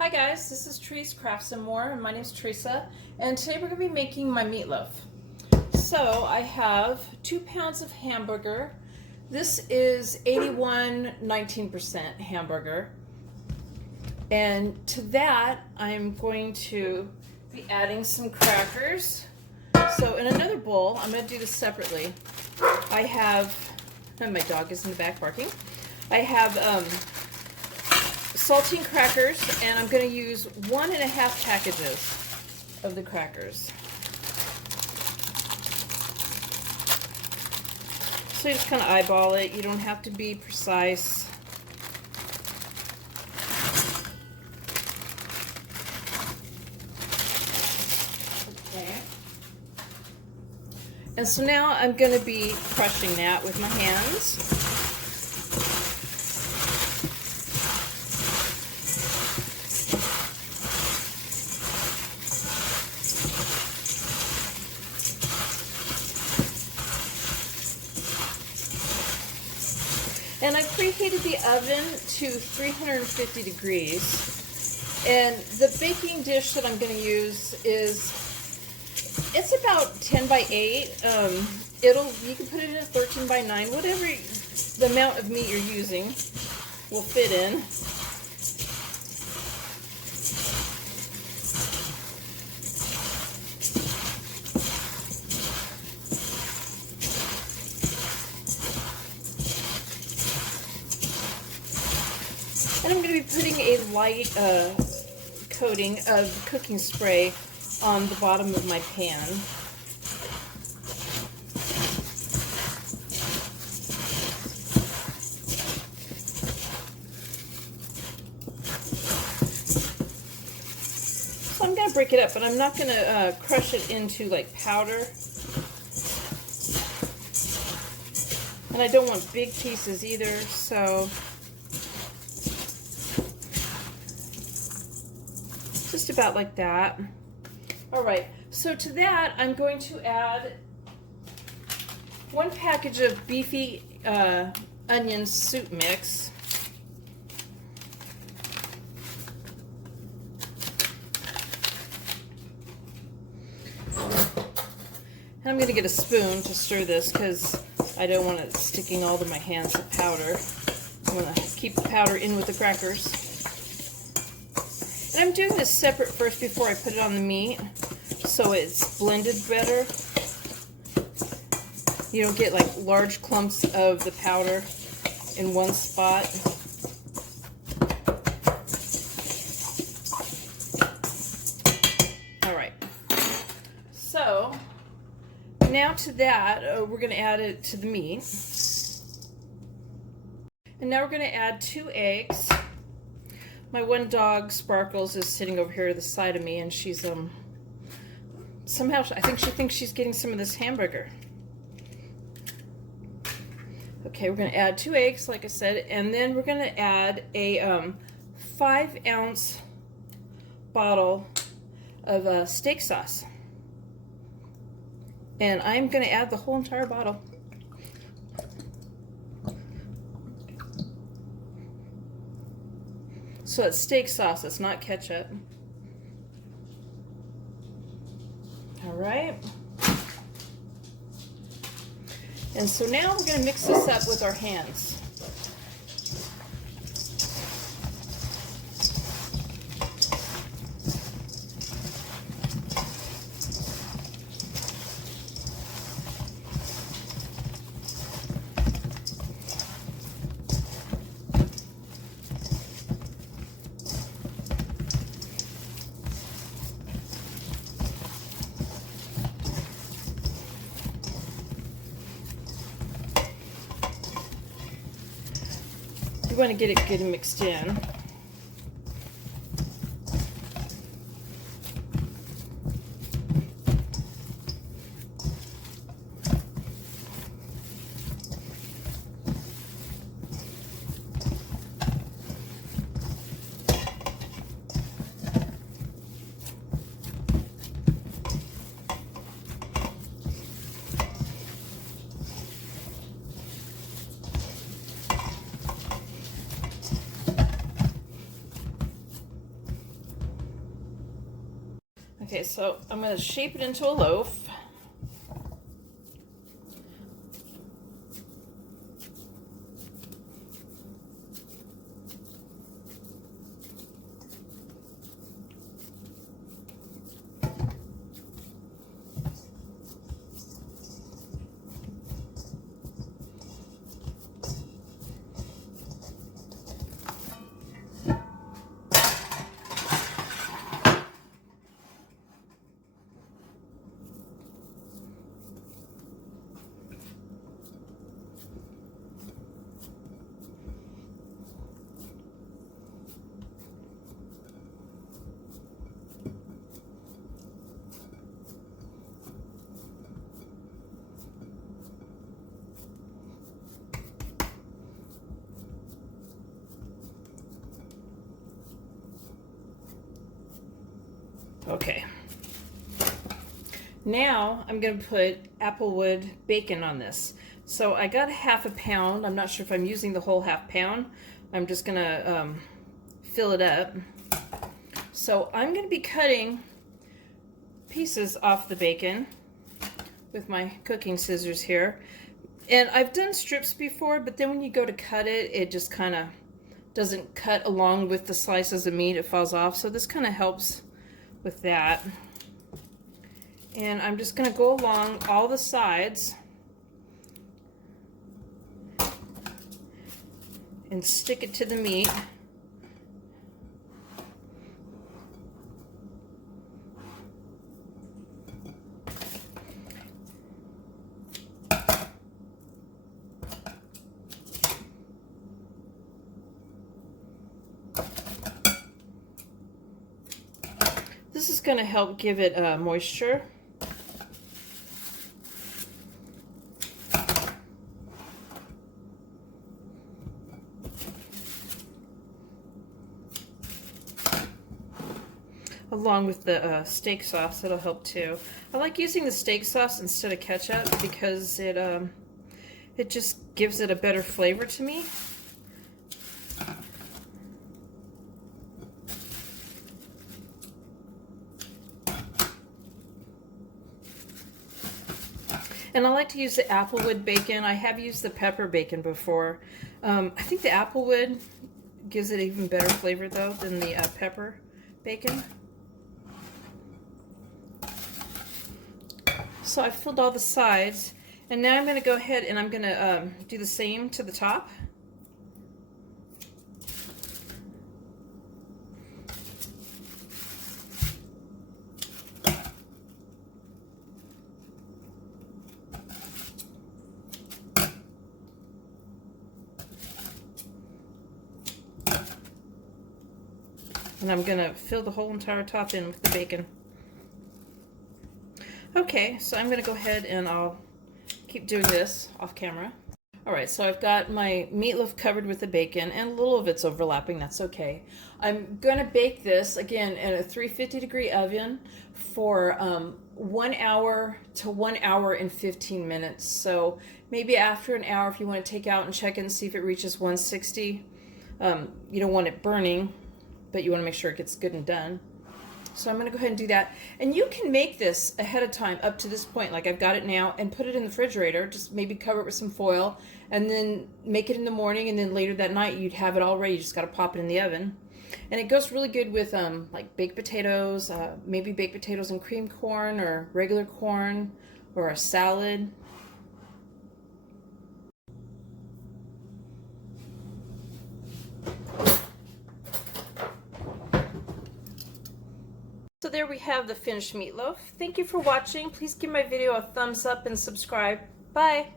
Hi guys, this is Trees Crafts and More, and my name is Teresa, and today we're going to be making my meatloaf. So I have 2 pounds of hamburger. This is 81 19% hamburger, and to that I'm going to be adding some crackers. So in another bowl, I'm going to do this separately. I have, and my dog is in the back barking, I have saltine crackers, and I'm going to use 1.5 packages of the crackers. So you just kind of eyeball it. You don't have to be precise. Okay. And so now I'm going to be crushing that with my hands. And I preheated the oven to 350 degrees. And the baking dish that I'm going to use it's about 10 by 8. You can put it in a 13 by 9, whatever the amount of meat you're using will fit in. And I'm going to be putting a light coating of cooking spray on the bottom of my pan. So I'm going to break it up, but I'm not going to crush it into like powder. And I don't want big pieces either, so just about like that. All right, so to that I'm going to add 1 package of beefy onion soup mix. And I'm going to get a spoon to stir this because I don't want it sticking all to my hands of powder. I'm going to keep the powder in with the crackers. And I'm doing this separate first before I put it on the meat, so it's blended better. You don't get like large clumps of the powder in one spot. All right. So now to that, we're going to add it to the meat. And now we're going to add 2 eggs. My one dog, Sparkles, is sitting over here to the side of me, and she's somehow I think she thinks she's getting some of this hamburger. Okay, we're going to add 2 eggs, like I said, and then we're going to add a 5-ounce bottle of steak sauce. And I'm going to add the whole entire bottle. So it's steak sauce, it's not ketchup. All right. And so now we're going to mix this up with our hands. You want to get it good and mixed in. Okay, so I'm going to shape it into a loaf. Okay. Now I'm going to put applewood bacon on this. So I got half a pound. I'm not sure if I'm using the whole half pound. I'm just going to fill it up. So I'm going to be cutting pieces off the bacon with my cooking scissors here. And I've done strips before, but then when you go to cut it, it just kind of doesn't cut along with the slices of meat. It falls off. So this kind of helps with that. And I'm just going to go along all the sides and stick it to the meat. This is going to help give it moisture. Along with the steak sauce, it'll help too. I like using the steak sauce instead of ketchup because it just gives it a better flavor to me. And I like to use the applewood bacon. I have used the pepper bacon before. I think the applewood gives it even better flavor though than the pepper bacon. So I've filled all the sides, and now I'm going to go ahead and I'm going to do the same to the top. And I'm going to fill the whole entire top in with the bacon. Okay, so I'm going to go ahead and I'll keep doing this off camera. Alright, so I've got my meatloaf covered with the bacon, and a little of it's overlapping, that's okay. I'm going to bake this, again, in a 350-degree oven for 1 hour to 1 hour and 15 minutes. So maybe after an hour, if you want to take out and check it and see if it reaches 160. You don't want it burning, but you want to make sure it gets good and done. So I'm going to go ahead and do that. And you can make this ahead of time up to this point, like I've got it now, and put it in the refrigerator. Just maybe cover it with some foil, and then make it in the morning, and then later that night you'd have it all ready. You just got to pop it in the oven. And it goes really good with like baked potatoes, maybe baked potatoes and cream corn, or regular corn, or a salad. So there we have the finished meatloaf. Thank you for watching. Please give my video a thumbs up and subscribe. Bye.